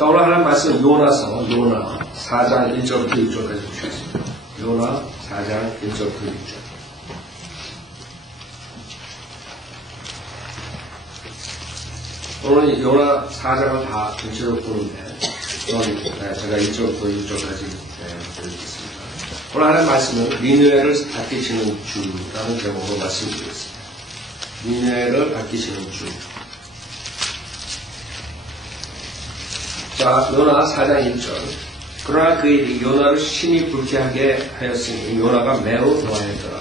자, 오늘 하나님 말씀 요나 4장 1절부터 6절까지 보시겠습니다. 요나 4장 1절부터 6절. 오늘 요나 4장을 다 전체로 보는데 제가 1절부터 6절까지 보여드리겠습니다. 오늘 하나님 말씀은 니느웨를 아끼시는 주라는 제목으로 말씀드리겠습니다. 니느웨를 아끼시는 주. 자, 요나 4장 1절. 그러나 그 일이 요나를 심히 불쾌하게 하였으니 요나가 매우 노하였더라.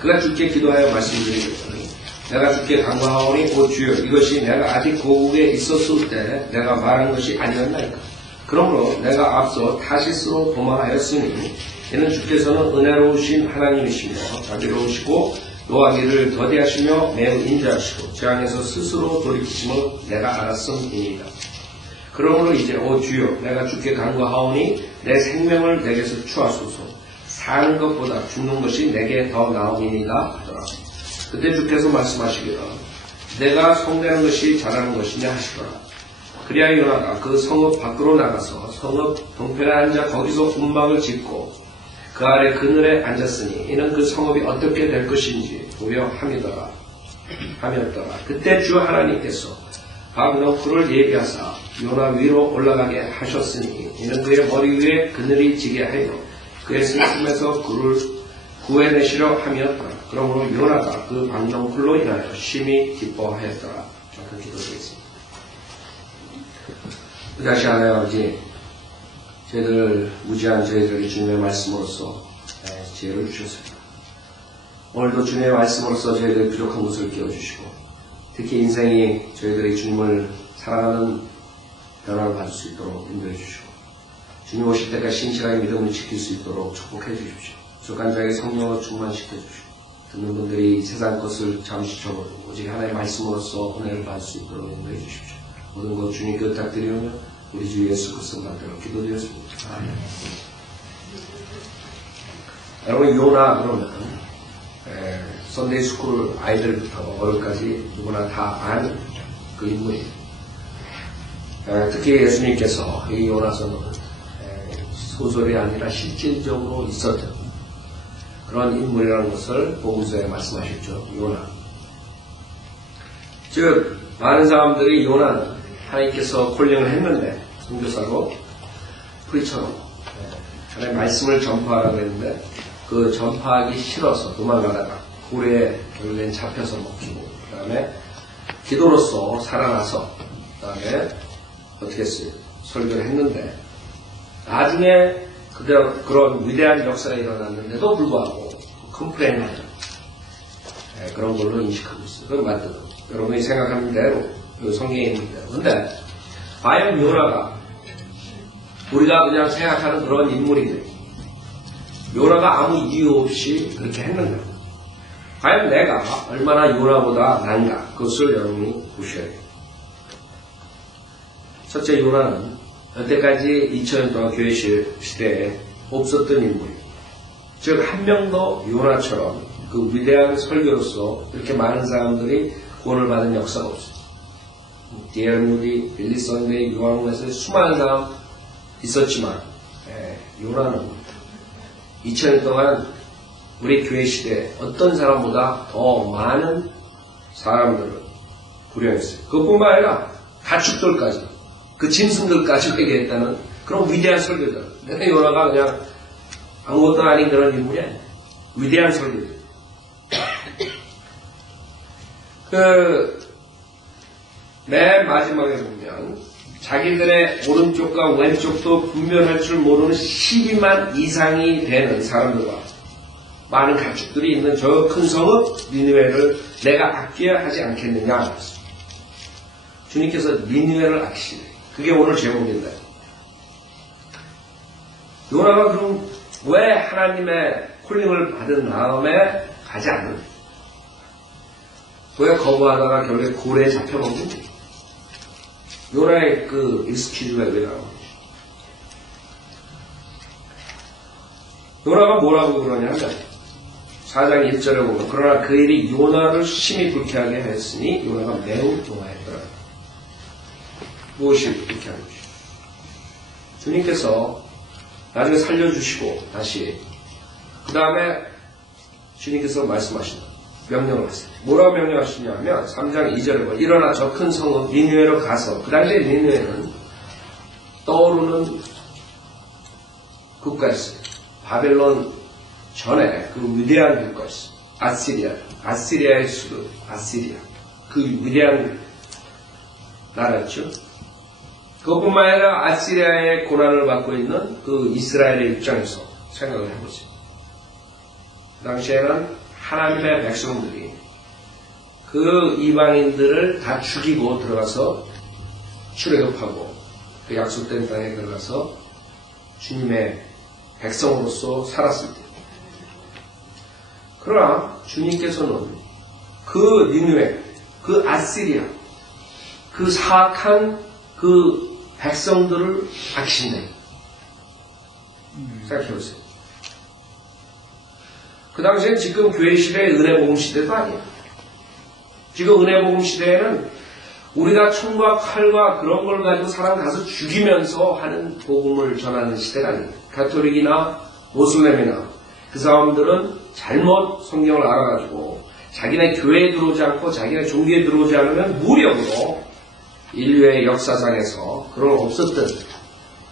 그가 주께 기도하여 말씀드리겠더니 내가 주께 간구하오니 오 주여 이것이 내가 아직 고국에 있었을 때 내가 말한 것이 아니었나이까. 그러므로 내가 앞서 타시스로 도망하였으니 이는 주께서는 은혜로우신 하나님이시며 자비로우시고 노하기를 더디하시며 매우 인자하시고 재앙에서 스스로 돌이키심을 내가 알았음이니이다. 그러므로 이제 오 주여 내가 주께 간구하오니 내 생명을 내게서 취하소서. 사는 것보다 죽는 것이 내게 더 나음이니이다 하더라. 그때 주께서 말씀하시기를 내가 성내는 것이 잘하는 것이냐 하시더라. 그리하여 요나가 그 성읍 밖으로 나가서 성읍 동편에 앉아 거기서 운막을 짓고 그 아래 그늘에 앉았으니 이는 그 성읍이 어떻게 될 것인지 보려 함이더라. 그때 주 하나님께서 밤너풀을 예비하사 요나 위로 올라가게 하셨으니 이는 그의 머리 위에 그늘이 지게 하여 그의 슬픔에서 그를 구해내시려 함이었더라. 그러므로 요나가 그 밤너풀로 인하여 심히 기뻐하였더라. 잠깐 기도드리겠습니다. 다시 하나님 아버지, 저희들 무지한 저희들에게 주님의 말씀으로서 지혜를 주셨습니다. 오늘도 주님의 말씀으로서 저희들의 부족한 것을 깨워주시고 특히 인생이 저희들이 주님을 사랑하는 변화를 받을 수 있도록 인도해 주시고 주님 오실 때까지 신실하게 믿음을 지킬 수 있도록 축복해 주십시오. 부족한 자에게 성령으로 충만시켜 주시고 듣는 분들이 세상 것을 잠시 접어두고 오직 하나님의 말씀으로서 은혜를 받을 수 있도록 인도해 주십시오. 모든 것 주님께 부탁드리오며 우리 주 예수 그리스도 만들어 기도드렸습니다. 아멘. 여러분 요나 그러면 선데이 스쿨 아이들부터 어른까지 누구나 다 아는 그 인물이에요. 특히 예수님께서 이 요나서는 소설이 아니라 실질적으로 있었던 그런 인물이라는 것을 복음서에 말씀하셨죠. 요나. 즉 많은 사람들이 요나는 하나님께서 콜링을 했는데 선교사로 프리처로 하나님의 말씀을 전파하라고 했는데 그 전파하기 싫어서 도망가다가 고래에 결국엔 잡혀서 먹히고 그 다음에 기도로서 살아나서 그 다음에 어떻게 했어요? 설교를 했는데 나중에 그런 위대한 역사가 일어났는데도 불구하고 컴플레인하는 그런 걸로 인식하고 있어요. 그건 맞거든. 여러분이 생각하는 대로 그 성경에 있는 대로. 근데 과연 요나가 우리가 그냥 생각하는 그런 인물인데 요나가 아무 이유 없이 그렇게 했는가? 과연 내가 얼마나 요나보다 난가? 그것을 여러분이 보셔야 돼요. 첫째, 요나는 여태까지 2000년 동안 교회 시대에 없었던 인물이에요. 즉, 한 명도 요나처럼 그 위대한 설교로서 이렇게 많은 사람들이 구원을 받은 역사가 없어요. D.L. 무디, 빌리 선데이, 요한에서 수많은 사람 있었지만 요나는 2000년 동안 우리 교회 시대에 어떤 사람보다 더 많은 사람들을 구령했어요. 그것뿐만 아니라 가축들까지 그 짐승들까지 회개했다는 그런 위대한 설교들. 내가 요나가 그냥 아무것도 아닌 그런 인물이 아니야. 위대한 설교들. 맨 마지막에 보면 자기들의 오른쪽과 왼쪽도 분별할 줄 모르는 12만 이상이 되는 사람들과 많은 가축들이 있는 저 큰 성읍 니느웨를 내가 아껴야 하지 않겠느냐. 주님께서 니느웨를 아끼시네. 그게 오늘 제목인데 요나가 그럼 왜 하나님의 콜링을 받은 다음에 가지 않는? 왜 거부하다가 결국에 고래에 잡혀먹는? 요나의 그 익스큐즈가 왜 나오는지. 요나가 뭐라고 그러냐면 4장 1절에 보면 그러나 그 일이 요나를 심히 불쾌하게 했으니 요나가 매우 노하였더라. 무엇이 불쾌한 것이죠? 주님께서 나중에 살려주시고 다시 그 다음에 주님께서 말씀하신다. 명령을 하세요. 뭐라고 명령하시냐면 3장 2절에 보면 일어나 저 큰 성읍 니느웨로 가서 그 당시에 니느웨는 떠오르는 국가였어요. 바벨론 전에 그 위대한 국가였어요. 아시리아의 수도 아시리아. 그 위대한 나라였죠. 그것뿐만 아니라 아시리아의 고난을 받고 있는 그 이스라엘의 입장에서 생각을 해보세요. 그 당시에는 하나님의 백성들이 그 이방인들을 다 죽이고 들어가서 출애굽하고 그 약속된 땅에 들어가서 주님의 백성으로서 살았을 때. 그러나 주님께서는 그 니느웨, 그 아시리아, 그 사악한 그 백성들을 아끼신다. 생각해보세요. 그 당시엔 지금 교회 시대의 은혜 복음 시대도 아니에요. 지금 은혜 복음 시대에는 우리가 총과 칼과 그런 걸 가지고 사람 가서 죽이면서 하는 복음을 전하는 시대가 아니에요. 가톨릭이나 모슬렘이나 그 사람들은 잘못 성경을 알아가지고 자기네 교회에 들어오지 않고 자기네 종교에 들어오지 않으면 무력으로 인류의 역사상에서 그런 없었던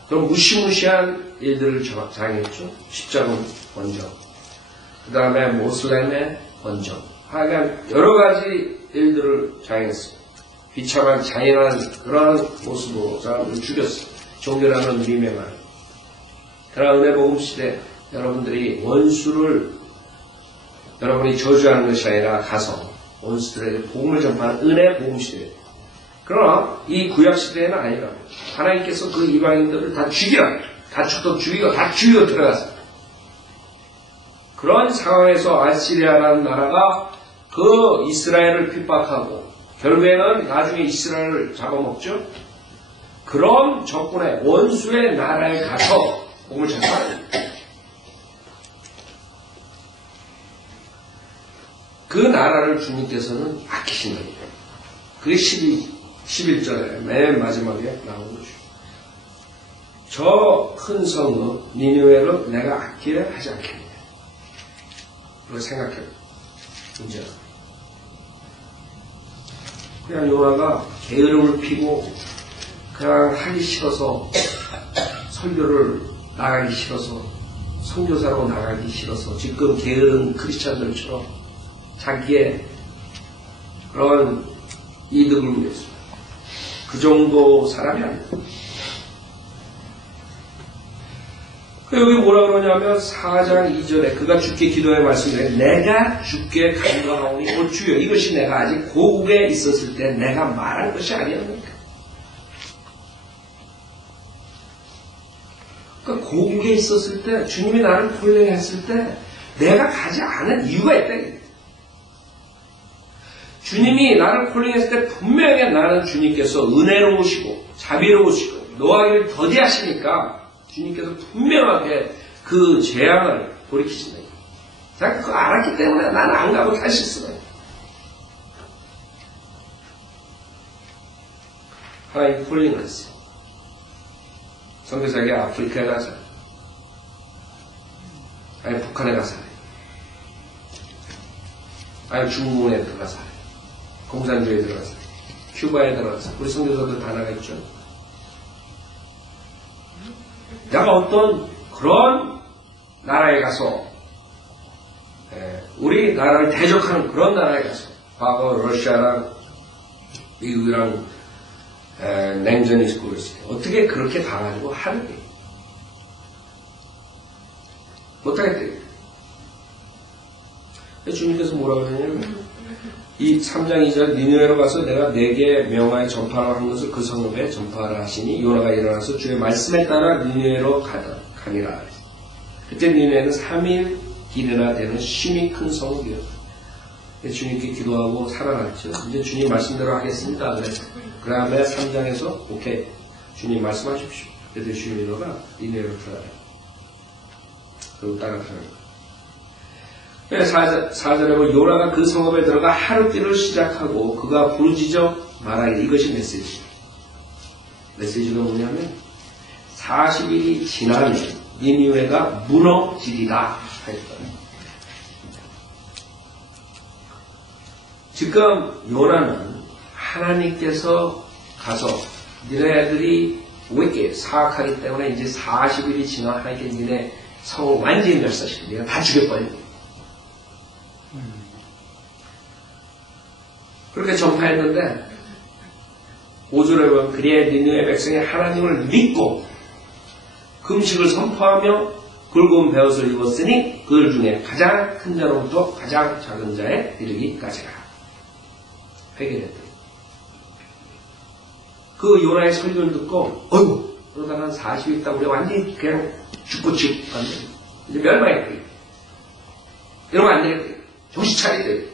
그런 무시무시한 일들을 장했죠. 십자군 원정, 그 다음에 모슬렘의 원정, 하여간 여러 가지 일들을 장했어요. 비참한 잔인한 그런 모습으로 사람들을 죽였어요. 종교라는 미명한. 그러나 은혜 복음 시대 여러분들이 원수를 여러분이 저주하는 것이 아니라 가서 원수들에게 복음을 전파하는 은혜 복음 시대예요. 그러나 이 구약 시대에는 아니라고. 하나님께서 그 이방인들을 다 죽이라. 가축도 죽이고 다 죽이고 들어갔어요. 그런 상황에서 아시리아라는 나라가 그 이스라엘을 핍박하고 결국에는 나중에 이스라엘을 잡아먹죠. 그런 적군의 원수의 나라에 가서 복음을 전파하는 그 나라를 주님께서는 아끼신 겁니다. 그게 11절에 맨 마지막에 나오는 거죠. 저 큰 성읍 니느웨를 내가 아끼려 하지 않겠느냐. 그걸 생각해요. 문제가. 그냥 요나가 게으름을 피고 그냥 하기 싫어서 설교를 나가기 싫어서 선교사로 나가기 싫어서 지금 게으른 크리스찬들처럼 자기의 그런 이득을 위해서 그 정도 사람이 아니에요. 여기 뭐라 그러냐면 4장 2절에 그가 주께 기도해 말씀해 내가 주께 간구하오니 오 주여 이것이 내가 아직 고국에 있었을 때 내가 말한 것이 아니었습니까? 그러니까 고국에 있었을 때 주님이 나를 콜링했을 때 내가 가지 않은 이유가 있다. 주님이 나를 콜링했을 때 분명히 나는 주님께서 은혜로우시고 자비로우시고 노하기를 더디하시니까 주님께서 분명하게 그 재앙을 돌이키신다. 제가 그거 알았기 때문에 나는 안 가고 다시 쓰어요. 하나님 콜링을 했어요. 선교사에게 아프리카에 가서 아니 북한에 가서 아니 중국에 들어가서 공산주의에 들어가서 큐바에 들어가서 우리 선교사들 다 나가있죠. 내가 어떤 그런 나라에 가서 우리 나라를 대적하는 그런 나라에 가서 과거 러시아랑 미국이랑 냉전이 있고 그랬을 때 어떻게 그렇게 당하고 하는 게 못하겠대요. 주님께서 뭐라고 하냐면 이 3장 2절 니느웨로 가서 내가 네게 명하여 전파하라 한 것을 그 성읍에 전파하라 하시니 요나가 일어나서 주의 말씀에 따라 니느웨로 가니라. 그때 니느웨는 3일 길이나 되는 심히 큰 성읍이었다. 주님께 기도하고 살아났죠. 이제 주님 말씀대로 하겠습니다. 그 다음에 3장에서 오케이 주님 말씀하십시오. 그때 주님이로가 니느웨로 들어가요. 그리고 따라가는 거예요. 4절에 보면 요나가 그 성읍에 들어가 하룻길을 시작하고 그가 부르짖어 말하기를 이것이 메시지가 뭐냐면 40일이 지나면 니느웨가 무너지리라 하였다. 지금 요나는 하나님께서 가서 니네들이 왜 이렇게 사악하기 때문에 이제 40일이 지나 하나님께 니네 성을 완전히 멸사시키고 내가 다 죽여버려. 그렇게 전파했는데 5절에 보면 그리하여 니느웨 백성이 하나님을 믿고 금식을 선포하며 굵은 베옷을 입었으니 그들 중에 가장 큰 자로부터 가장 작은 자에 이르기까지라. 회개했다. 그 요나의 설교를 듣고 어이구 그러다가 한 40일 있다 우리 완전히 그냥 죽고 집 갔네. 이제 멸망했대. 이러면 안 되겠대. 정신 차려야 돼.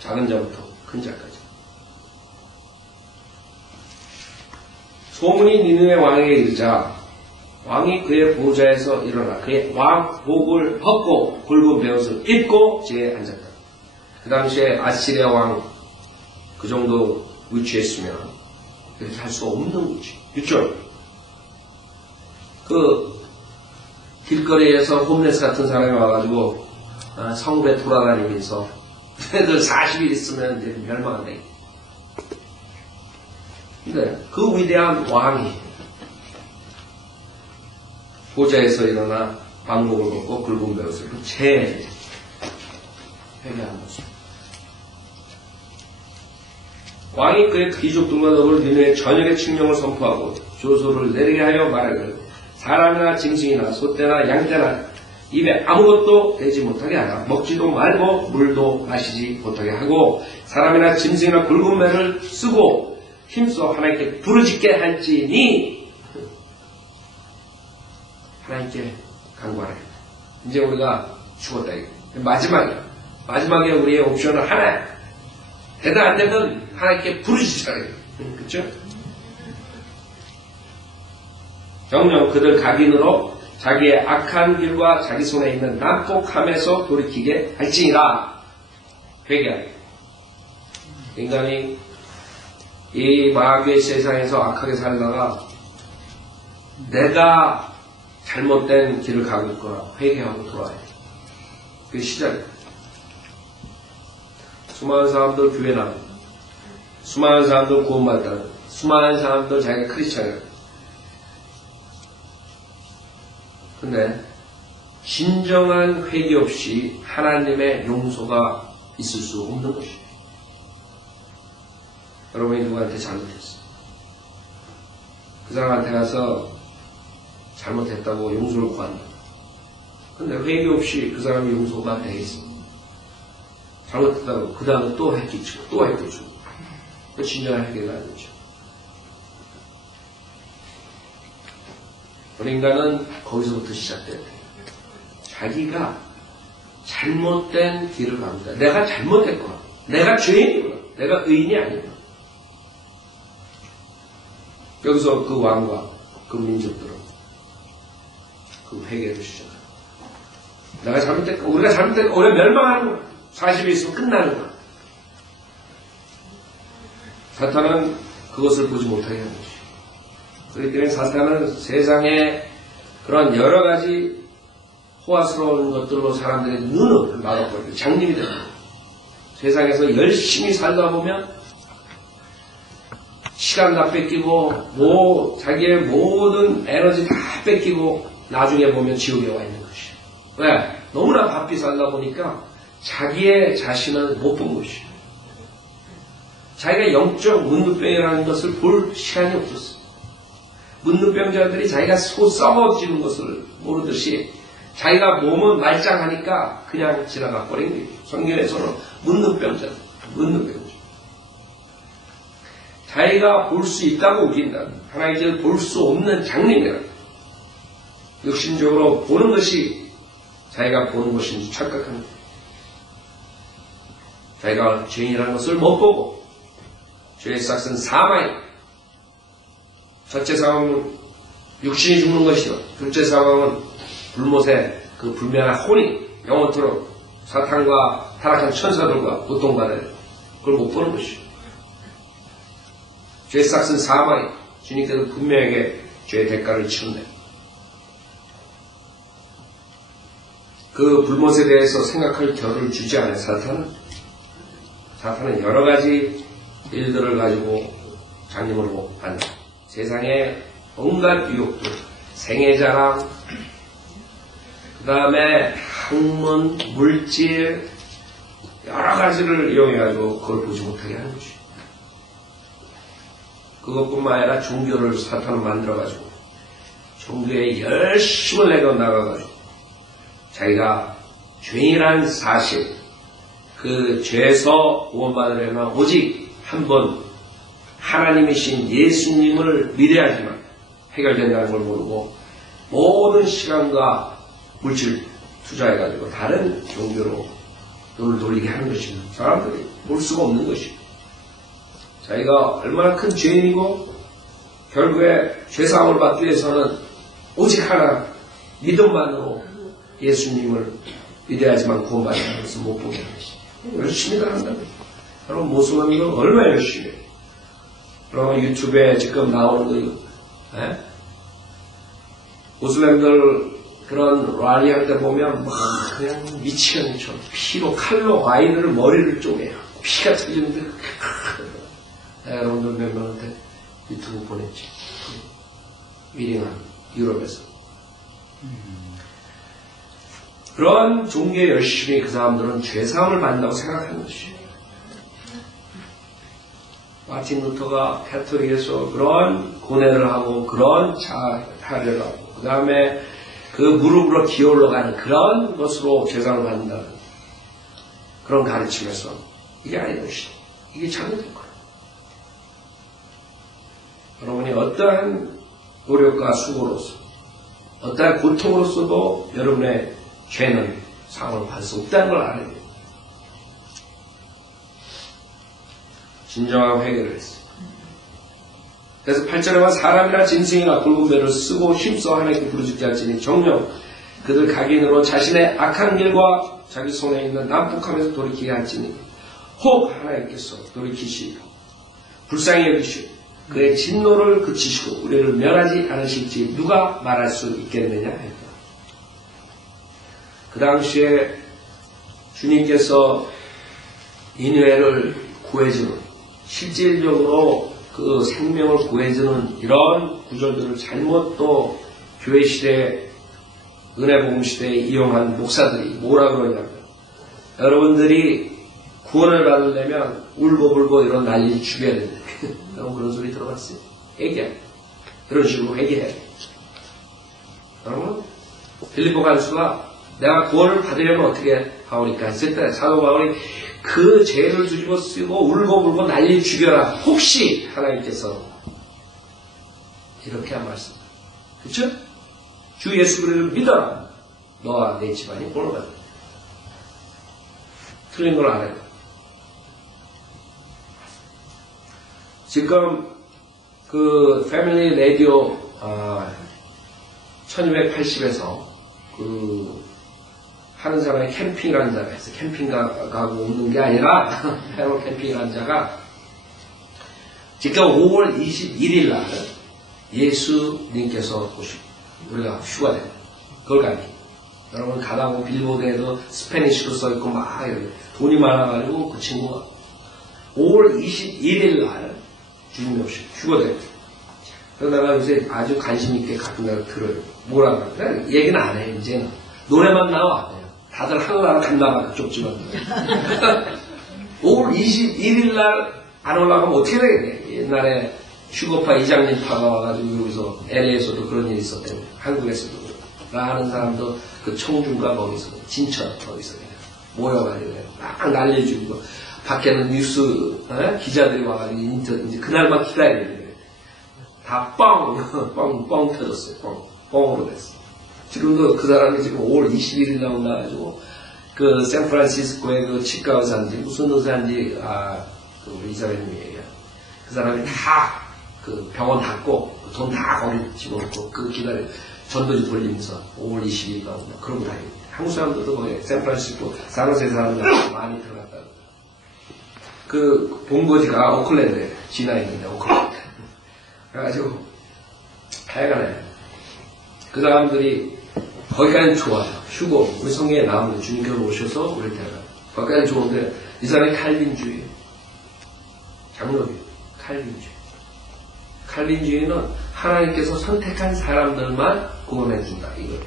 작은 자부터 큰 자까지. 소문이 니느웨 왕에게 이르자 왕이 그의 보좌에서 일어나 그의 왕복을 벗고 굵은 베옷을 입고 제에 앉았다. 그 당시에 아시리아 왕 그 정도 위치했으면 이렇게 할 수 없는 위치. 그렇죠? 그 길거리에서 홈레스 같은 사람이 와가지고 성배 돌아다니면서 애들 40일 있으면 이제 멸망한다. 근데 그 위대한 왕이 보좌에서 일어나 왕복을 벗고 굵은 베옷을 입고 제에 회개한 모습. 왕이 그의 귀족들과 더불어 니느웨 전역의 칙령을 선포하고 조소를 내리게 하여 말하기를 사람이나 짐승이나 소떼나 양떼나 입에 아무것도 대지 못하게 하라. 먹지도 말고 물도 마시지 못하게 하고 사람이나 짐승이나 굵은 매를 쓰고 힘써 하나님께 부르짖게 할지니 하나님께 간구하라. 이제 우리가 죽었다. 마지막에 우리의 옵션은 하나야. 되든 안 되든 하나님께 부르짖으라. 그렇죠? 정녕 그들 각인으로 자기의 악한 길과 자기 손에 있는 난폭함에서 돌이키게 할지니라. 회개하라. 인간이 이 마귀의 세상에서 악하게 살다가 내가 잘못된 길을 가고 있거나 회개하고 돌아와야 돼. 그게 시작이야. 수많은 사람들 교회 나가고 수많은 사람들 구원받다. 수많은 사람들 자기가 크리스찬이야. 근데 진정한 회개 없이 하나님의 용서가 있을 수 없는 것이에요. 여러분이 누구한테 잘못했어. 그 사람한테 가서 잘못했다고 용서를 구한다. 근데 회개 없이 그 사람이 용서가 되겠어. 잘못했다고 그 다음에 또 해끼치고 또 해끼치고. 그 진정한 회개가 아니죠. 우리 인간은 거기서부터 시작돼요. 자기가 잘못된 길을 갑니다. 내가 잘못했구나. 내가 죄인이구나. 내가 의인이 아니구나. 여기서 그 왕과 그 민족들은 그 회개를 시작합니다. 내가 잘못했고, 우리가 잘못했고, 우리가 멸망하는 거야. 40일 있으면 끝나는 거야. 사탄은 그것을 보지 못하게 하는 것이죠. 그렇기 때문에 사탄은 세상에 그런 여러 가지 호화스러운 것들로 사람들의 눈을 막아버리고 장님이 됩니다. 세상에서 열심히 살다 보면 시간 다 뺏기고 자기의 모든 에너지 다 뺏기고 나중에 보면 지옥에 와 있는 것이에요. 왜? 너무나 바삐 살다 보니까 자기의 자신을 못 본 것이에요. 자기가 영적 문둥병이라는 것을 볼 시간이 없었어요. 문둥병자들이 자기가 썩어지는 것을 모르듯이 자기가 몸은 말짱하니까 그냥 지나가 버린 거예요. 성경에서는 문둥병자들, 문둥병자. 자기가 볼 수 있다고 우긴다. 하나님께서 볼 수 없는 장님이라. 육신적으로 보는 것이 자기가 보는 것인지 착각합니다. 자기가 죄인이라는 것을 못 보고 죄의 싹은 사망이다. 첫째 상황은 육신이 죽는 것이요. 둘째 상황은 불못의 그 불멸한 혼이 영원토록 사탄과 타락한 천사들과 고통받아야 돼. 그걸 못 보는 것이요. 죄의 싹은 사망이다. 주님께서 분명하게 죄의 대가를 치른다. 그 불못에 대해서 생각할 겨를을 주지 않아요. 사탄은 여러 가지 일들을 가지고 장님으로 한다. 세상에 온갖 유혹들, 생애자랑, 그 다음에 학문, 물질, 여러 가지를 이용해가지고 그걸 보지 못하게 하는 것이죠. 그것뿐만 아니라 종교를 사탄은 만들어가지고 종교에 열심을 내고 나가가지고 자기가 죄인이라는 사실, 그 죄에서 구원받으려면 오직 한 번 하나님이신 예수님을 믿어야지만 해결된다는 걸 모르고 모든 시간과 물질 투자해가지고 다른 종교로 눈을 돌리게 하는 것입니다. 사람들이 볼 수가 없는 것입니다. 자기가 얼마나 큰 죄인이고 결국에 죄사함을 받기 위해서는 오직 하나 믿음만으로 예수님을 믿어야지만 구원받는 것을 못 보게 하는 것입니다. 열심히 한다는 거예요. 여러분 모슬람들은 얼마나 열심히 해요. 그럼 유튜브에 지금 나오는 거 모슬람들 그런 랄리할 때 보면 막 그냥 미치겠는처럼 피로 칼로 아이들 머리를 쪼개요. 피가 틀리는데 여러분들 몇 명한테 유튜브 보냈지. 위링한 유럽에서. 그런 종교에 열심히 그 사람들은 죄사함을 받는다고 생각하는 것이에요. 마틴 루터가 캐톨릭에서 그런 고뇌를 하고 그런 자활을 하고 그 다음에 그 무릎으로 기어올라 가는 그런 것으로 죄사함을 받는다는 그런 가르침에서 이게 아닌 것이다. 이게 잘못된 거예요. 여러분이 어떠한 노력과 수고로서 어떠한 고통으로서도 여러분의 죄는 상을 받을 수 없다는 걸 알아야 돼요. 진정한 회개를 했어요. 그래서 8절에 와 사람이나 짐승이나 굵은 배를 쓰고 힘써 하나님께 부르짖게 할지니 정녕 그들 각인으로 자신의 악한 길과 자기 손에 있는 난폭함에서 돌이키게 할지니 혹 하나님께서 돌이키시고 불쌍히 여기시고 그의 진노를 그치시고 우리를 멸하지 않으실지 누가 말할 수 있겠느냐 했다. 그 당시에 주님께서 니느웨를 구해주는 실질적으로 그 생명을 구해주는 이런 구절들을 잘못 또 교회 시대 은혜복음 시대에 이용한 목사들이 뭐라 그러냐면 여러분들이 구원을 받으려면 울고불고 이런 난리를 죽여야 된다. 여러분 그런 소리 들어봤어요? 회개해. 그런 식으로 회개해. 여러분 빌립보 간수가 내가 구원을 받으려면 어떻게 하오니까 했을 때 사도 바울이 그 죄를 뒤집어 쓰고 울고불고 난리를 죽여라. 혹시 하나님께서 이렇게 한 말씀. 그쵸? 주 예수 그리스도를 믿어라. 너와 내 집안이 구원을 받는다. 틀린 걸 알아요. 지금 그 패밀리 라디오 1280에서 그 하는 사람이 캠핑이라는 자가 있어요. 캠핑 가고 오는 게 아니라 페로 캠핑이라는 자가 지금 5월 21일 날 예수님께서 오시고 우리가 휴가 돼요. 그걸 가기. 여러분 가다 보면 빌보드에도 스페니쉬로 써있고 막 돈이 많아가지고 그 친구가 5월 21일 날 주님이 오시고 휴가 돼요. 그래서 내가 요새 아주 관심 있게 가끔 내가 들어요. 뭐라 그래? 얘기는 안 해. 이제는 노래만 나와. 다들 하늘나라 간다나 그쪽 집안들. 5월 21일 날 안 올라가면 어떻게 되겠네. 옛날에 슈거파 이장님 파가 와가지고 여기서 LA에서도 그런 일이 있었대요. 한국에서도. 나 아는 사람도 그 청중가 거기서 진천 거기서 모여가지고 막 날려주고 밖에는 뉴스 기자들이 와가지고 이제 그날만 기다려야 돼요. 다 뻥 터졌어요. 뻥으로 됐어. 지금도 그 사람이 지금 5월 21일 날 올라가지고 그 샌프란시스코의 그 치과 의사인지 무슨 의사인지 그 우리 이사회님이 얘기해요. 그 사람이 다 그 병원 닫고 돈 다 거기 집어넣고 그 기다려 전도지 돌리면서 5월 22일 날 온다. 그러고 다니고 한국 사람들도 거기 샌프란시스코 산호세 사람들 많이 들어갔다. 그 본거지가 오클랜드에 지나 있는데 오클랜드. 그래가지고 하여간에 그 사람들이 거기까지는 좋아요. 휴고 우리 성경에 나오는 주님께서 오셔서 우리 데려 거기까지는 좋은데 이 사람이 칼빈주의예요. 장로교예요. 칼빈주의는 하나님께서 선택한 사람들만 구원해준다 이거예요.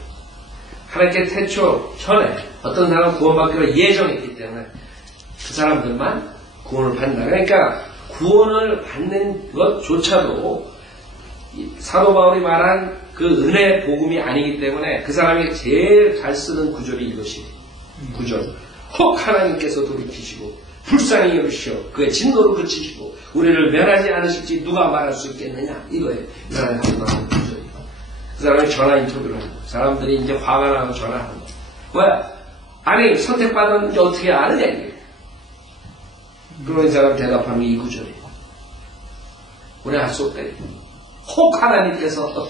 하나님께 태초 전에 어떤 사람 구원받기로 예정했기 때문에 그 사람들만 구원을 받는다. 그러니까 구원을 받는 것조차도 사도 바울이 말한 그 은혜의 복음이 아니기 때문에 그 사람이 제일 잘 쓰는 구절이 이것이 구절. 혹 하나님께서 돌이키시고 불쌍히 여기시어 그의 진노를 그치시고 우리를 멸하지 않으실지 누가 말할 수 있겠느냐 이거예요. 이 사람이 하고 나온 구절이에요. 그 사람이 전화 인터뷰를 하는 거예요. 사람들이 이제 화가 나고 전화하는 거예요. 왜? 아니 선택받았는지 어떻게 아느냐 이게. 그런 사람 대답하는 게 이 구절이에요. 우리 할 수 없대. 혹 하나님께서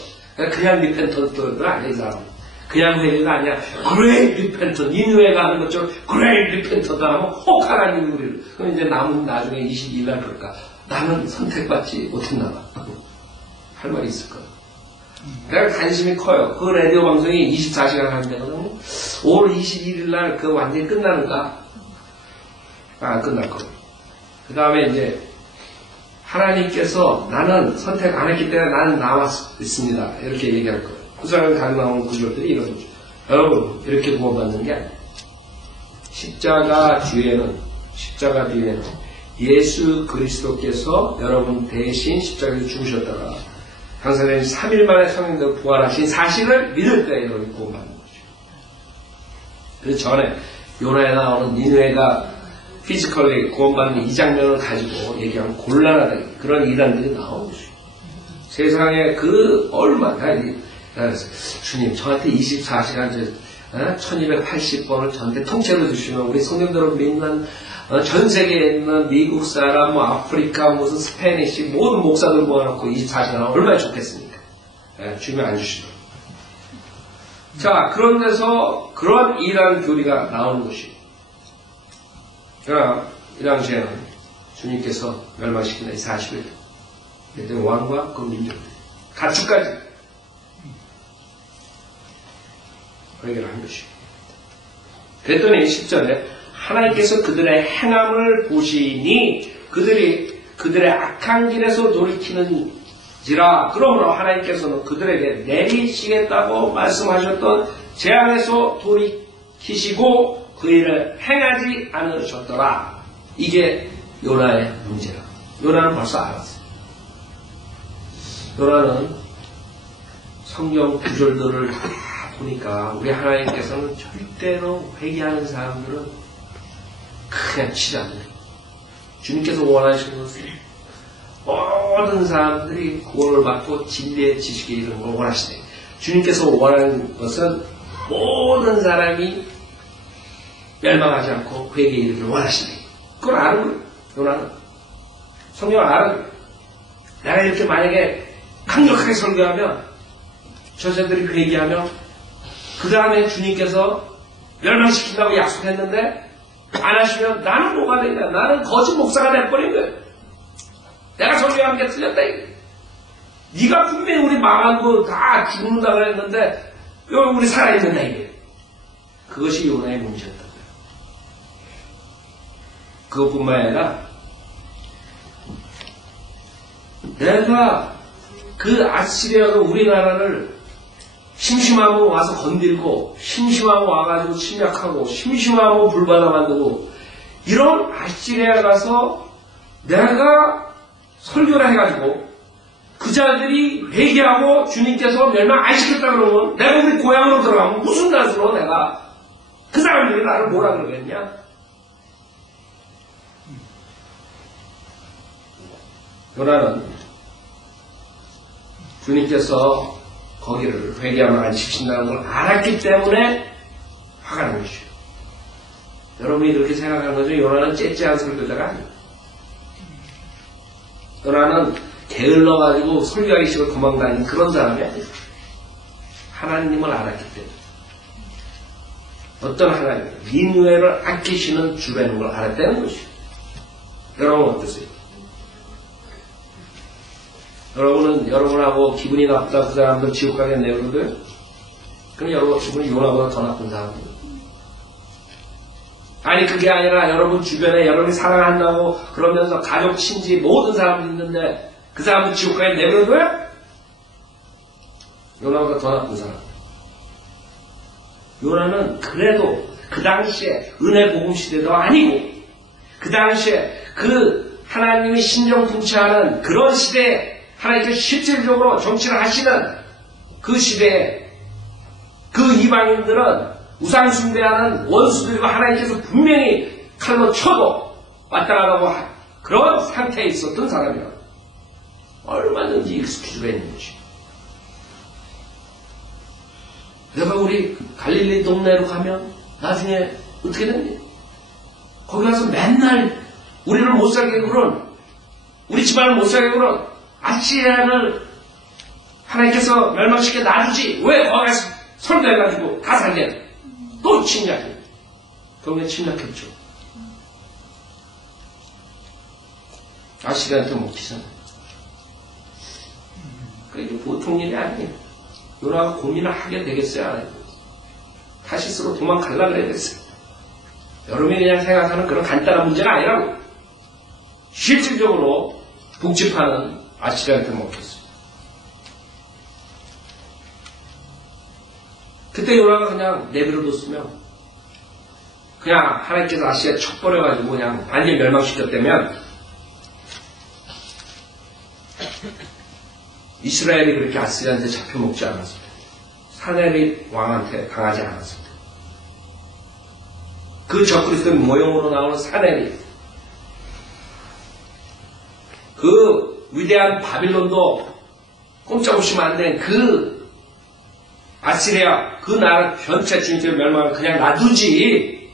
그냥 리펜턴트가 아니야 이 사람. 그냥 회개가 아니야. 그레이트 리펜턴트. 니느웨가 하는 것처럼 그레이트 리펜턴트 하면 혹 하나님이 우리를. 그럼 이제 남은 나중에 22일 날 그럴까. 나는 선택받지 못했나 봐. 할 말이 있을 거야. 내가 관심이 커요. 그 라디오 방송이 24시간 하는데 5월 21일 날 그거 완전히 끝나는가? 안 끝날 거고. 그 다음에 이제 하나님께서 나는 선택 안 했기 때문에 나는 나왔습니다. 이렇게 얘기할 거예요. 그 사람이 가지고 나오는 구절들이 이런 거죠. 여러분 이렇게 구원받는 게 아니에요. 십자가 뒤에는 예수 그리스도께서 여러분 대신 십자가에서 죽으셨다가 당사자님 3일 만에 성령대로 부활하신 사실을 믿을 때 여러분이 구원받는 거죠. 그 전에 요나에 나오는 니느웨가 피지컬리 구원받는 이 장면을 가지고 얘기하면 곤란하다. 그런 이단들이 나오는 거죠. 세상에 그 얼마나 주님 저한테 24시간 1280번을 저한테 통째로 주시면 우리 성령대로 믿는 전 세계에 있는 미국 사람, 뭐 아프리카, 무슨 스페니시 모든 목사들 모아놓고 24시간 얼마나 좋겠습니까? 주님 안 주시더라고요. 자, 그런 데서 그런 이란 교리가 나오는 것이에요. 그러나 이 당시에는 주님께서 멸망시킨 이 40일 그때 왕과 그 민족 가축까지 회개를 한 것이에요. 그랬더니 10절에 하나님께서 그들의 행함을 보시니 그들의 악한 길에서 돌이키는지라. 그러므로 하나님께서는 그들에게 내리시겠다고 말씀하셨던 재앙에서 돌이키시고 그 일을 행하지 않으셨더라. 이게 요나의 문제라. 요나는 벌써 알았어요. 요나는 성경 구절들을 다 보니까 우리 하나님께서는 절대로 회개하는 사람들은 그냥 치지 않는 주님께서 원하시는 것은 모든 사람들이 구원을 받고 진리의 지식에 이르는 걸 원하시네. 주님께서 원하는 것은 모든 사람이 멸망하지 않고 회개에 이르기를 원하시네. 그걸 아는 거예요. 요나는 성경을 아는 거예요. 내가 이렇게 만약에 강력하게 설교하면 저자들이 회개하면 그 다음에 주님께서 멸망시킨다고 약속했는데 안 하시면 나는 뭐가 되냐? 나는 거짓 목사가 돼버린 거예요. 내가 설교한 게 틀렸다 이게. 네가 분명히 우리 망한 거 다 죽는다 그랬는데 여기 우리 살아있는다 이게. 그것이 요나의 문제였다고요. 그것뿐만 아니라 내가 그 아시리아가 우리나라를 심심하고 와서 건들고 심심하고 와가지고 침략하고 심심하고 불바다 만들고 이런 아시리아 가서 내가 설교를 해가지고 그 자들이 회개하고 주님께서 멸망 안 시켰다 그러면 내가 우리 고향으로 들어가면 무슨 낯으로 내가 그 사람들이 나를 뭐라 그러겠냐? 요나는 주님께서 거기를 회개하면 안 시킨다는 걸 알았기 때문에 화가 난 것이죠. 여러분이 그렇게 생각하는 거죠? 요나는 째째한 설교자가 아니에요. 요나는 게을러가지고 설교하기 싫어 도망다니는 그런 사람이 아니에요. 하나님을 알았기 때문에. 어떤 하나님, 니느웨를 아끼시는 주라는 걸 알았다는 것이에요. 여러분 어떠세요? 여러분은 여러분하고 기분이 나쁘다 그 사람들 지옥 가게 내버려둬요? 그럼 여러분이 요나보다 더 나쁜 사람이에요. 아니 그게 아니라 여러분 주변에 여러분이 사랑한다고 그러면서 가족, 친지 모든 사람들이 있는데 그 사람들 지옥 가게 내버려둬요? 요나보다 더 나쁜 사람. 요나는 그래도 그 당시에 은혜 복음 시대도 아니고 그 당시에 그 하나님이 신정통치하는 그런 시대에 하나님께서 실질적으로 정치를 하시는 그 시대에 그 이방인들은 우상숭배하는 원수들과 하나님께서 분명히 칼로 쳐도 왔다 가라고 그런 상태에 있었던 사람이라 얼마든지 익숙해지가 있는 거지. 내가 우리 갈릴리 동네로 가면 나중에 어떻게 됩니까? 거기 가서 맨날 우리를 못 살게 그런 우리 집안을 못 살게 그런 아시리아를 하나님께서 멸망시켜 놔두지 왜 거기 가서 설교해가지고 다 살게 또 침략해. 그러면 침략했죠. 아시리아한테 먹히잖아. 그게 보통 일이 아니에요. 요나가 고민을 하게 되겠어요? 안 해요? 타시스로 도망가려고 그랬어요. 여러분이 그냥 생각하는 그런 간단한 문제가 아니라고. 실질적으로 북집하는 아시리아한테 먹혔어요. 그때 요나가 그냥 내버려뒀으면 그냥 하나님께서 아시리아 척버려가지고 그냥 완전히 멸망시켰다면 이스라엘이 그렇게 아시리아한테 잡혀먹지 않았을 때 사네립 왕한테 당하지 않았을 때 그 적그리스도의 모형으로 나오는 사네립 그 위대한 바빌론도 꼼짝없이 만든 그 아시리아 그 나라 전체 주인의 멸망을 그냥 놔두지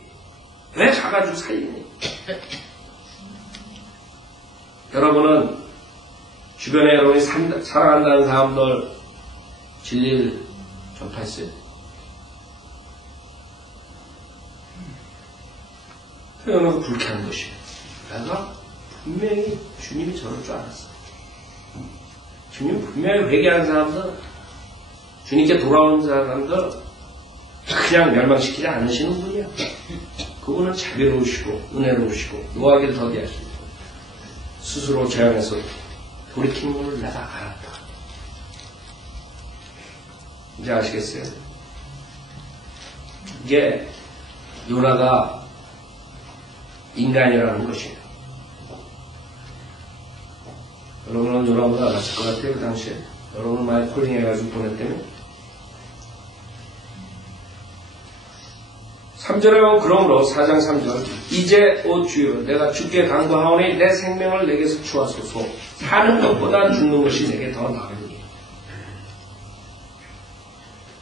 왜 가가지고 살리니? 여러분은 주변에 여러분이 사랑한다는 사람들 진리를 전파했어요? 표현은 불쾌한 것이에요. 내가 분명히 주님이 저럴 줄 알았어. 주님 분명히 회개하는 사람들, 주님께 돌아오는 사람들 그냥 멸망시키지 않으시는 분이야. 그분은 자비로우시고 은혜로우시고 노하기를 더디하시고 스스로 재앙해서 돌이키는 것을 내가 알았다. 이제 아시겠어요? 이게 요나가 인간이라는 것이에요. 여러분은 요나보다 알았을 것 같아요. 그 당시에 여러분은 많이 콜링해가지고 보냈다면 3절에 보면 그러므로 4장 3절 이제 오 주여 내가 주께 간구하오니 내 생명을 내게서 주하소서. 사는 것보다 죽는 것이 내게 더 나으니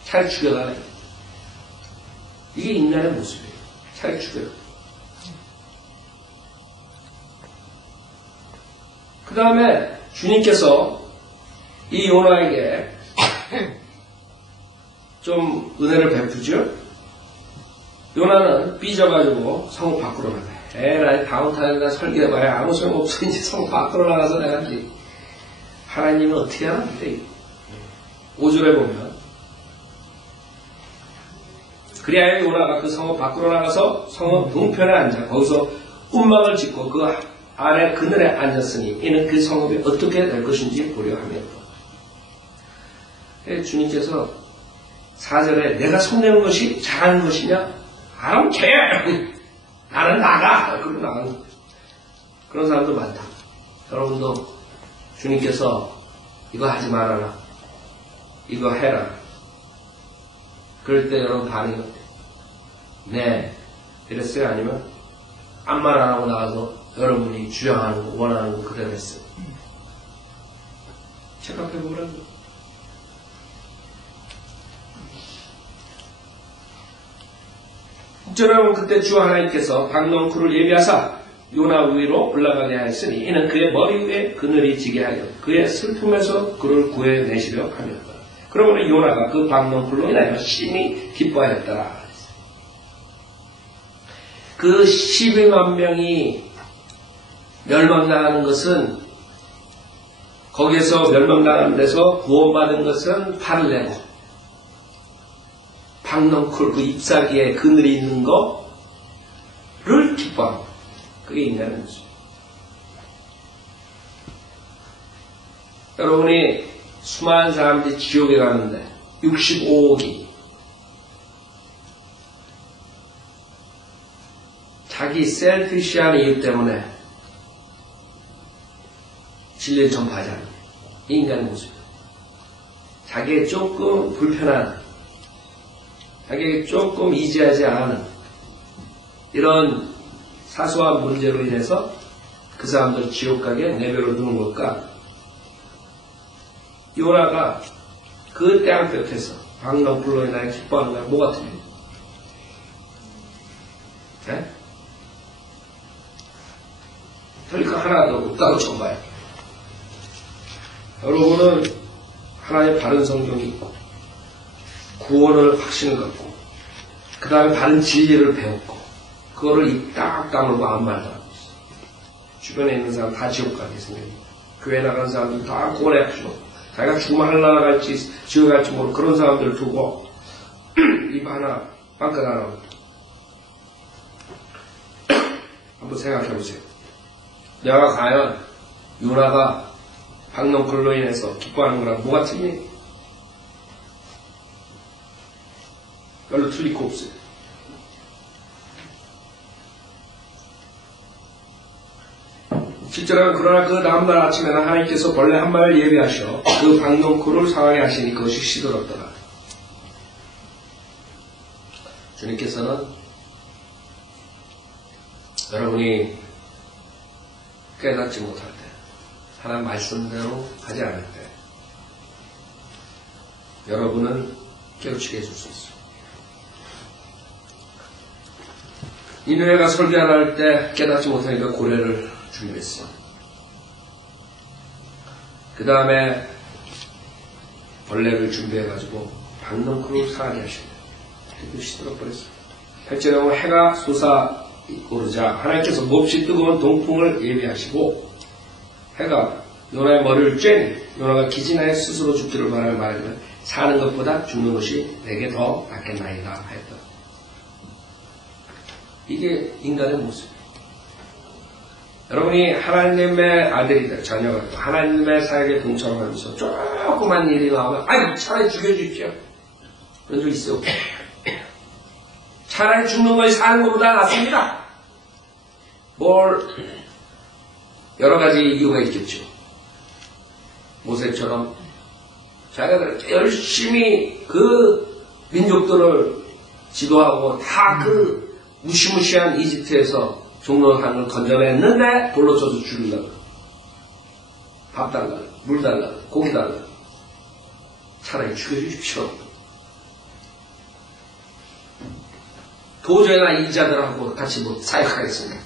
차라리 죽여달라. 이게 인간의 모습이에요. 차라리 죽여라. 그 다음에 주님께서 이 요나에게 좀 은혜를 베푸죠. 요나는 삐져가지고 성읍 밖으로 나가요. 에라이 다음 타임에 설계해봐야 아무 소용없어. 이제 성읍 밖으로 나가서 내가 이제 하나님은 어떻게 하나? 5절에 보면 그리하여 요나가 그 성읍 밖으로 나가서 성읍 동편에 앉아 거기서 꿈막을 짓고 그 아래 그늘에 앉았으니 이는 그 성읍이 어떻게 될 것인지 보려 함이었다. 주님께서 4절에 내가 손내는 것이 잘하는 것이냐? I don't care. 나는 나가. 그러고 나가는 거예요. 그런 사람도 많다. 여러분도 주님께서 이거 하지 말아라. 이거 해라. 그럴 때 여러분 반응이 어때요? 네. 이랬어요? 아니면 아무 말 안 하고 나가서 여러분이 주장하는 거, 원하는 거 그대로 했어요. 생각해보라고요. 저는 그때 주 하나님께서 박넝쿨을 예비하사 요나 위로 올라가게 하였으니 이는 그의 머리 위에 그늘이 지게 하여 그의 슬픔에서 그를 구해내시려 함이었다. 그러므로 요나가 그 박넝쿨로 인하여 심히 기뻐하였더라. 그 12만 명이 멸망당하는 것은 거기에서 멸망당하는 데서 구원받은 것은 팔을 내고 박넝쿨 그 잎사귀에 그늘이 있는 거를 기뻐하고 그게 인간의 모습. 여러분이 수많은 사람들이 지옥에 가는데 65억이 자기 셀피시한 이유 때문에 진리를 전파하지 않는 이 인간의 모습. 자기의 조금 불편한, 자기에게 조금 이지하지 않은 이런 사소한 문제로 인해서 그 사람들 지옥 가게 내버려 두는 것과 요나가 그 땅끝에서 박넝쿨로 인하여 기뻐하는 거야. 뭐가 틀려? 네? 틀릴 거 하나도 없다고 쳐봐요. 여러분은 하나의 바른 성경이 있고 구원을 확신을 갖고 그 다음에 바른 진리를 배웠고 그거를 입 딱 다물고 아무 말도 안 했어. 주변에 있는 사람 다 지옥 가게 생겼네. 교회 나가는 사람들 다 고래 합치고 자기가 죽으면 하늘나라 갈지 지옥 갈지 모르고 그런 사람들을 두고 입 하나 빵긋 하나 한번 생각해보세요. 내가 과연 요나가 박넝쿨로 인해서 기뻐하는 거랑 뭐가 틀리니? 별로 틀릴 거 없어요. 실제로는 그러나 그 다음날 아침에는 하나님께서 벌레 한 마리를 예비하셔 그 박넝쿨을 상하게 하시니 그것이 시들었더라. 주님께서는 여러분이 깨닫지 못할 때 하나님 말씀대로 하지 않을 때 여러분은 깨우치게 해줄 수 있어요. 니느웨가 설교하라 할 때 깨닫지 못하니까 고래를 준비했어. 그 다음에 벌레를 준비해가지고 박넝쿨을 상하게 하시네. 그래도 시들어버렸어. 8절에 보면 해가 솟아오르자 하나님께서 몹시 뜨거운 동풍을 예비하시고 해가 요나의 머리를 쬐니 요나가 기진하여 스스로 죽기를 말하면 사는 것보다 죽는 것이 내게 더 낫겠나이다 하였다. 이게 인간의 모습이에요. 여러분이 하나님의 아들이다, 자녀가 하나님의 사역에 동참하면서 조그만 일이 나오면 아이고 차라리 죽여주십시오. 그런 적 있어요. 차라리 죽는 것이 사는 것보다 낫습니다. 여러 가지 이유가 있겠죠. 모세처럼 자기가 열심히 그 민족들을 지도하고 다 그 무시무시한 이집트에서 종로한을 건져냈는데 돌로 쳐서 죽이려고. 밥 달라, 물 달라, 고기 달라. 차라리 죽여주십시오. 도저히나 이자들하고 같이 사역하겠습니다.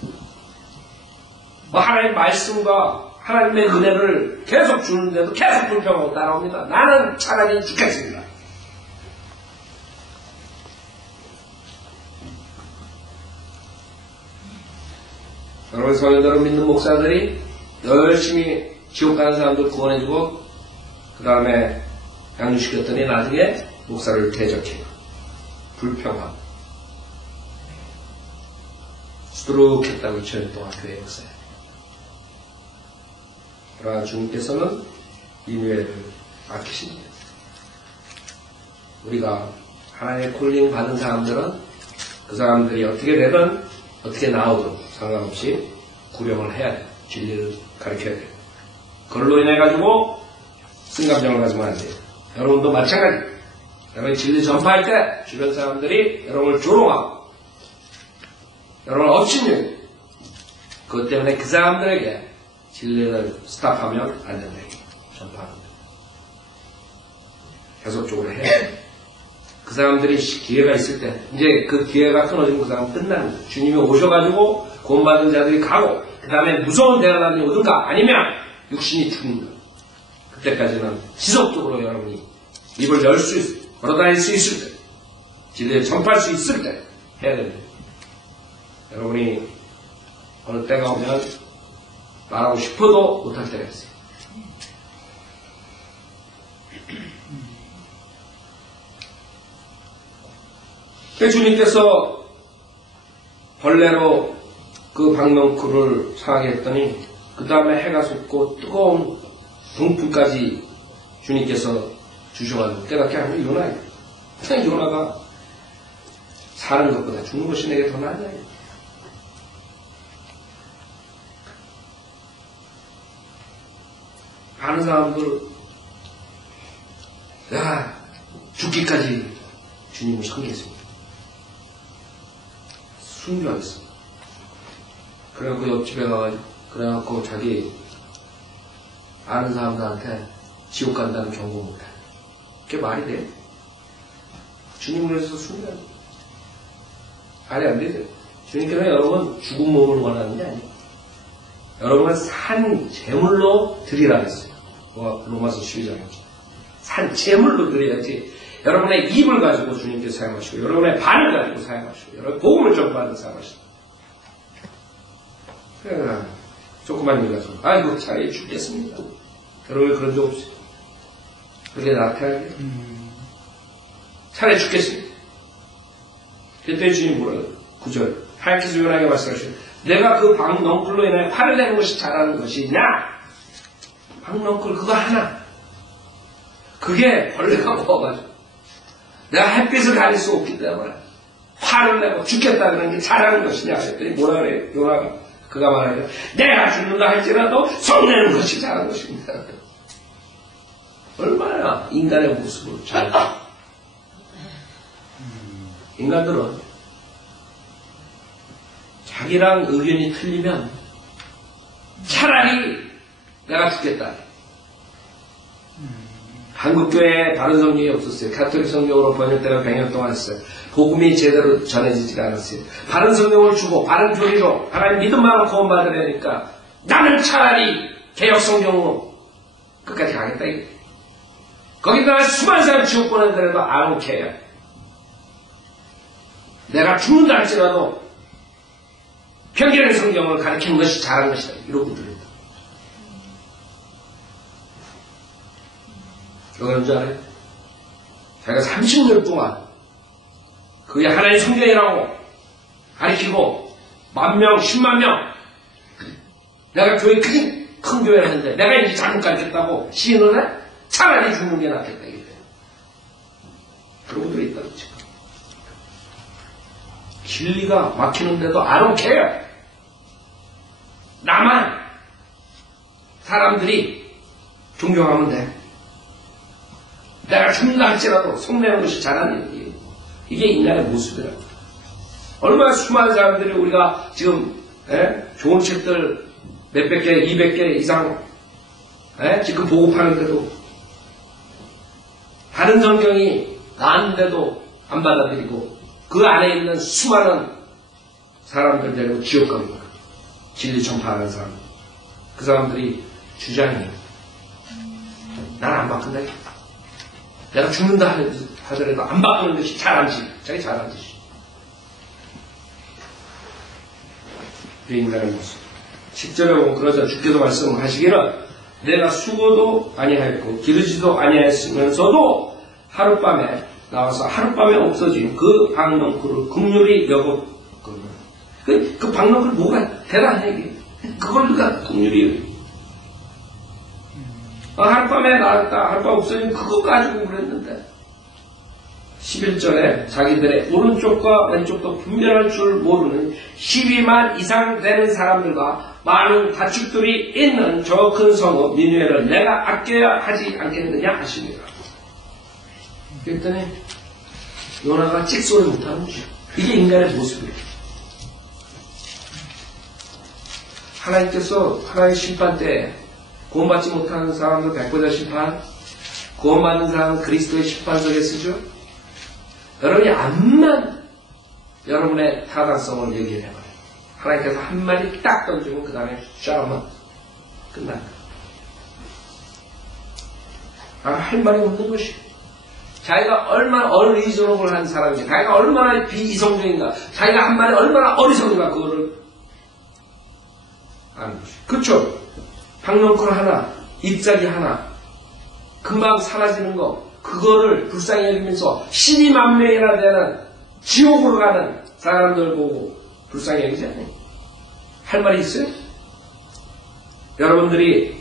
하나님의 말씀과 하나님의 은혜를 계속 주는데도 계속 불평하고 따라옵니다. 나는 차라리 죽겠습니다. 여러분 성도들은 믿는 목사들이 열심히 지옥 가는 사람들 구원해주고 그 다음에 양육시켰더니 나중에 목사를 대적해요. 불평하고 수두룩했다고 2년 동안 교회 역사에. 그러나 주님께서는 니느웨를 아끼십니다. 우리가 하나님의 콜링 받은 사람들은 그 사람들이 어떻게 되든 어떻게 나오든 상관없이 구령을 해야 돼요. 진리를 가르쳐야 돼요. 그걸로 인해 가지고 승감정을 가지면 안 돼요. 여러분도 마찬가지. 여러분이 진리 전파할 때 주변 사람들이 여러분을 조롱하고 여러분을 업신여기고 그것 때문에 그 사람들에게 진리를 스탑하면 안 된다. 전파하는 데 계속적으로 해야 돼요. 그 사람들이 기회가 있을 때 이제 그 기회가 끊어지면 그 사람은 끝나는 거예요. 주님이 오셔가지고 구원받은 자들이 가고 그 다음에 무서운 대란이 오든가 아니면 육신이 죽는 거예요. 그때까지는 지속적으로 여러분이 입을 열 수 있을 때 걸어다닐 수 있을 때 진리를 전파할 수 있을 때 해야 됩니다. 여러분이 어느 때가 오면 말하고 싶어도 못할 때가 있어요. 주님께서 벌레로 그 박넝쿨을 상하게 했더니 그 다음에 해가 솟고 뜨거운 동풍까지 주님께서 주셔가지고 깨닫게 하는 요나예요. 그냥 요나가 사는 것보다 죽는 것이 내게 더 낫냐. 아는 사람들, 야, 죽기까지 주님을 섬기겠습니다. 순교하겠습니다. 그래갖고 옆집에 가가지고, 그래갖고 자기 아는 사람들한테 지옥 간다는 경고 못해. 그게 말이 돼? 주님을 위해서 순교하는 거야. 말이 안 되죠. 주님께서는 여러분 죽은 몸을 원하는 게 아니에요. 여러분은 산 제물로 드리라 했어요. 로마서 12장에. 산 제물로 드려야지. 여러분의 입을 가지고 주님께서 사용하시고, 여러분의 발을 가지고 사용하시고, 여러분 복음을 전파하는 사용하시고. 그래, 조그만 일 가지고, 아이고, 차라리 죽겠습니다. 여러분 그런 적 없어요. 그게 나타나게. 차라리 죽겠습니다. 그때 주님 뭐라고? 9절. 하나님께서 요나에게 말씀하시고, 내가 그 박넝쿨로 인하여 화를 내는 것이 잘하는 것이냐? 박넝쿨 그거 하나. 그게 벌레가 먹어가지고 내가 햇빛을 가릴 수 없기 때문에 화를 내고 죽겠다 그러는 게 잘하는 것이냐? 그랬더니 뭐라 그래요? 요나가 그가 말하기를 내가 죽는다 할지라도 성내는 것이 잘하는 것입니다. 얼마나 인간의 모습을 잘 인간들은 자기랑 의견이 틀리면 차라리 내가 죽겠다. 한국교회에 바른 성경이 없었어요. 가톨릭 성경으로 번역되는 100년 동안 했어요. 복음이 제대로 전해지지 않았어요. 바른 성경을 주고 바른 교리로 하나님 믿음만 구원받으려니까 나는 차라리 개혁 성경으로 끝까지 가겠다. 거기다가 수많은 사람 지옥 보내더라도 I don't care. 내가 죽는다 할지라도 편견의 성경을 가르치는 것이 잘한 것이다. 이러고 들어요. 왜 그런 줄 알아요? 자기가 30년 동안 그게 하나의 성경이라고 가르치고 10,000명, 100,000명 내가 교회 큰 교회를 하는데 내가 이제 잘못 가르쳤다고 시인을 해? 차라리 죽는 게 낫겠다. 이게. 그러고 들어있다고 지금. 진리가 막히는데도 I don't care. 나만 사람들이 존경하면 돼. 내가 죽는다 할지라도 속내는 것이 잘하는 일이에요. 이게 인간의 모습이라고. 얼마나 수많은 사람들이 우리가 지금 좋은 책들 몇백 개, 200개 이상 지금 보급하는데도 다른 성경이 나왔는데도 안 받아들이고 그 안에 있는 수많은 사람들 데리고 지옥 갑니다. 진리 전파하는 사람. 그 사람들이 주장이 난 안 바꾼다. 내가 죽는다 하더라도 안 바꾸는 것이 잘한 짓. 자기 잘한 짓이. 그게 인간의 모습. 10절에 보면 그러자 주께서 말씀하시기를 내가 수고도 아니하였고 기르지도 아니하였으면서도 하룻밤에 나와서 하룻밤에 없어진 그 박넝쿨을 긍휼히 여겼거든요. 그 박넝쿨 뭐가 대단해 이게. 그걸 누가 긍휼히 하룻밤에 나왔다 하룻밤 없어진 그거 가지고 그랬는데 11절에 자기들의 오른쪽과 왼쪽도 분별할 줄 모르는 12만 이상 되는 사람들과 많은 가축들이 있는 저 큰 성읍 니느웨를 내가 아껴야 하지 않겠느냐 하십니다. 그랬더니 요나가 찍소리 못하는 거죠. 이게 인간의 모습이에요. 하나님께서 하나님의 심판 때 구원받지 못하는 사람들 백보자 심판, 구원받는 사람은 그리스도의 심판석에 쓰죠. 여러분이 암만 여러분의 타당성을 얘기해봐요. 하나님께서 한 마디 딱 던지고 그 다음에 샤워만 끝난다. 할 말이 없는 것이에요. 자기가 얼마나 어리저러한 사람인가, 자기가 얼마나 비이성적인가, 자기가 한 말이 얼마나 어리석은가 그거를 아는 것이에요. 그렇죠? 박넝쿨 하나, 잎사귀 하나, 금방 사라지는 거, 그거를 불쌍히 여기면서 신이 만명이나 되는 지옥으로 가는 사람들 보고 불쌍히 여기지 않아요? 할 말이 있어요? 여러분들이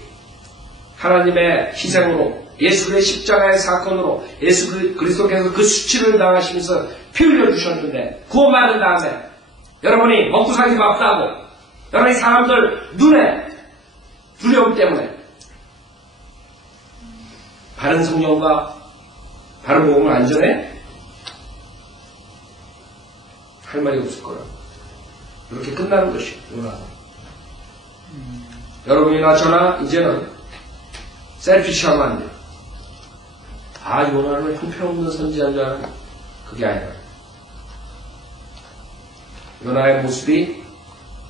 하나님의 희생으로 예수 그리스도의 십자가의 사건으로 예수 그리스도께서 그 수치를 당하시면서 피 흘려주셨는데 구원 받은 다음에 여러분이 먹고 살기가 없다고 여러분이 사람들 눈에 두려움 때문에 바른 성령과 바른 복음을 안 전해? 할 말이 없을 거라고. 그렇게 끝나는 것이 요나는. 여러분이나 저나 이제는 셀피시하면 안 돼. 요나는 형편없는 선지자인 줄 아는 그게 아니라 요나의 모습이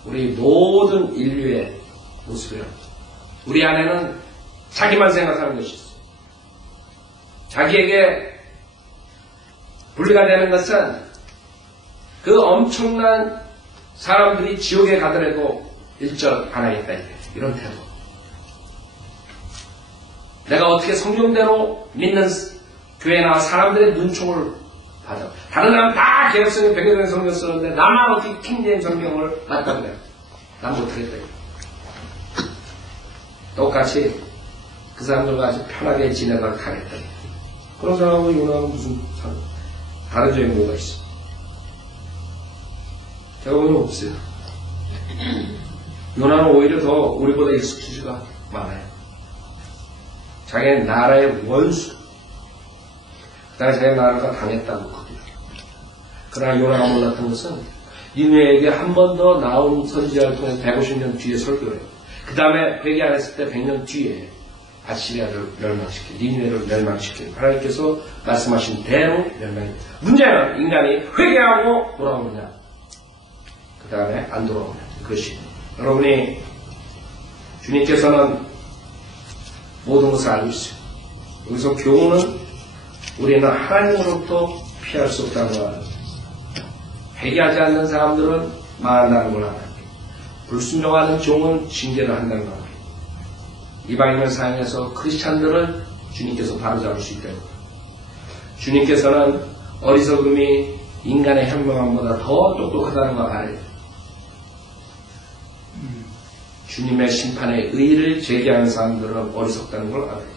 우리 모든 인류의 모습이라. 우리 안에는 자기만 생각하는 것이 있어. 자기에게 분리가 되는 것은 그 엄청난 사람들이 지옥에 가더라도 일절 안 하겠다. 이런 태도. 내가 어떻게 성경대로 믿는 교회나 사람들의 눈총을 받아. 다른 사람 다 개혁성의 백년의 성경 쓰는데 나만 어떻게 킹제임 성경을 맞다고 그래. 난 못하겠다. 똑같이 그 사람들과 아주 편하게 지내다가 가겠다. 그런 사람하고 요나하고 무슨 다른 점이 뭐가 있어? 대부분 없어요. 요나는 오히려 더 우리보다 익숙지가 많아요. 자기는 나라의 원수. 그 다음에 자기 나라가 당했다고 그래요. 그러나 요나가 몰랐던 것은 니느웨에게 한 번 더 나온 선지자를 통해서 150년 뒤에 설교를 해요. 그 다음에 회개 안 했을 때 100년 뒤에 아시리아를 멸망시켜, 니느웨를 멸망시켜 하나님께서 말씀하신 대로 멸망입니다. 문제는 인간이 회개하고 돌아오느냐, 그 다음에 안 돌아오느냐. 그것이 여러분이 주님께서는 모든 것을 알고 있어요. 여기서 교훈은 우리는 하나님으로부터 피할 수 없다는 걸 알아요. 회개하지 않는 사람들은 망한다는 걸 알아요. 불순종하는 종은 징계를 한다는 걸 알아요. 이방인을 사용해서 크리스찬들을 주님께서 바로잡을 수 있다는 거예요. 주님께서는 어리석음이 인간의 현명함보다 더 똑똑하다는 걸 알아요. 주님의 심판의 의의를 제기하는 사람들은 어리석다는 걸 알아요.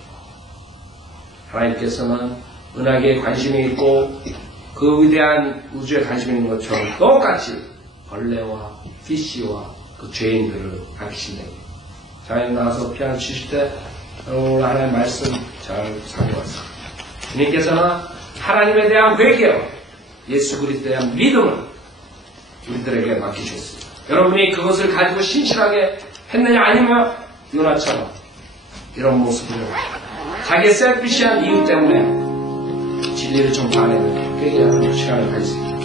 하나님께서는 은하계에 관심이 있고 그 위대한 우주에 관심이 있는 것처럼 똑같이 벌레와 피쉬와 그 죄인들을 아끼신다. 자연 나와서 피아노 치실 때 오늘 하나님의 말씀 잘 살펴봤어요. 주님께서는 하나님에 대한 회개와 예수 그리스도에 대한 믿음을 우리들에게 맡기셨습니다. 여러분이 그것을 가지고 신실하게 했느냐 아니면 요나처럼 이런 모습으로 자기의 셀피시한 이유 때문에 진리를 전파 안 했느냐 회개하는 시간을 가질 수 있습니다.